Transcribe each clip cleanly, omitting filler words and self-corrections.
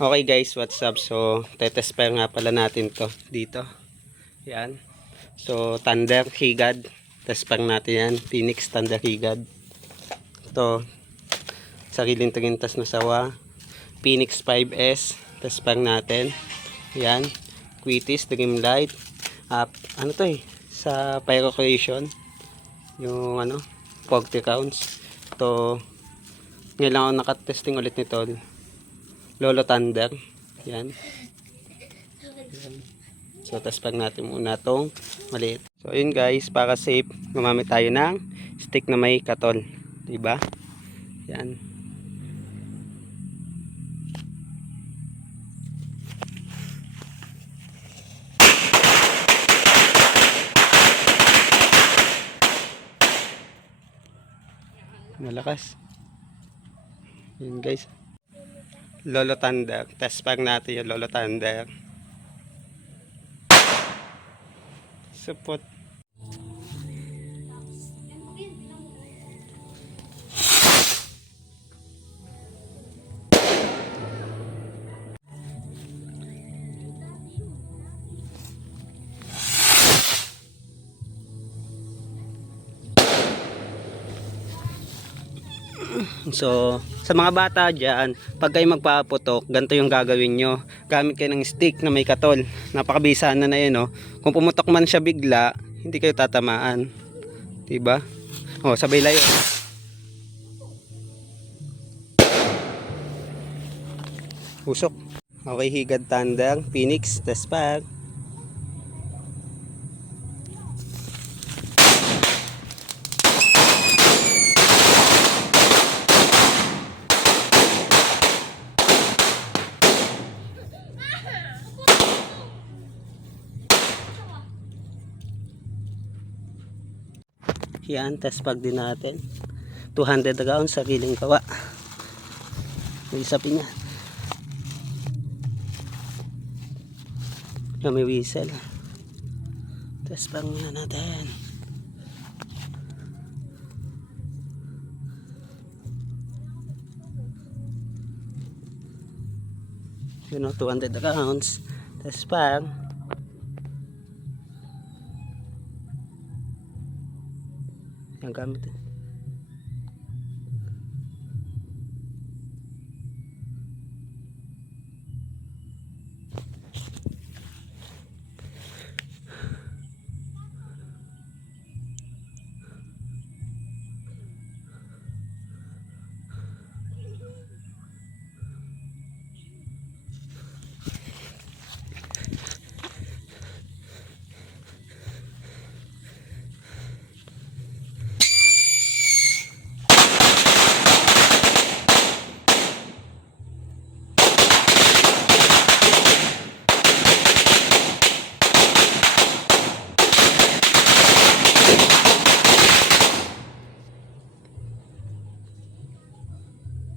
Okay guys, what's up? So, tetest pa nga pala natin to dito. Yan. So, Thunder Higad. Test pa natin yan. Phoenix Thunder Higad. Ito, sariling tagintas na sawa. Phoenix 5S. Test pa natin. Yan. Quitis, Dreamlight. Ano to eh? Sa Pyro Creation. Yung 40 counts. Ito, ngayon lang ako nakatesting ulit nito. Lolo Thunder. Yan. So, taspag natin muna itong maliit. So, yun guys, para safe, gumamit tayo ng stick na may katol. Diba? Yan. Malakas. Yun guys. Lolo Thunder. Test pack natin yung Lolo Thunder. Support. So, sa mga bata dyan, pag kayo magpaputok, ganito yung gagawin nyo. Gamit kayo ng stick na may katol. Napakabisa na yun, no? Kung pumutok man siya bigla, hindi kayo tatamaan. Diba? O, sabay layo. Usok. Okay, Higad Thunder, Phoenix, test pack. Yan, test pack din natin. 200 rounds, sariling kawa. May isa pinya. Yan, may whistle. Test pack muna natin. Yun o, 200 rounds. Test pack. Yang gamit eh.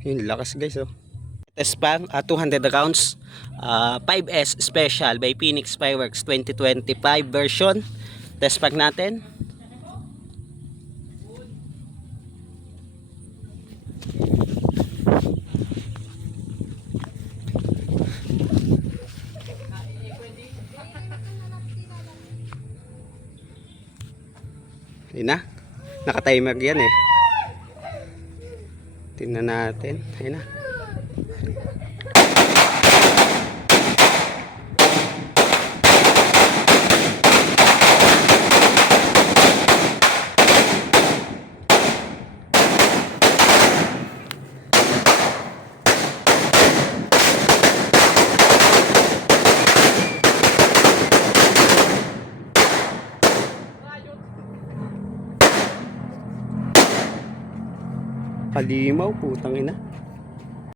Yun, lakas guys oh. Test pack, 200 rounds, 5S Special by Phoenix Fireworks 2025 version. Test pack natin. Ayun na, naka-timer yan eh. Tingnan natin. Ayun na. Kalimaw, putang ina.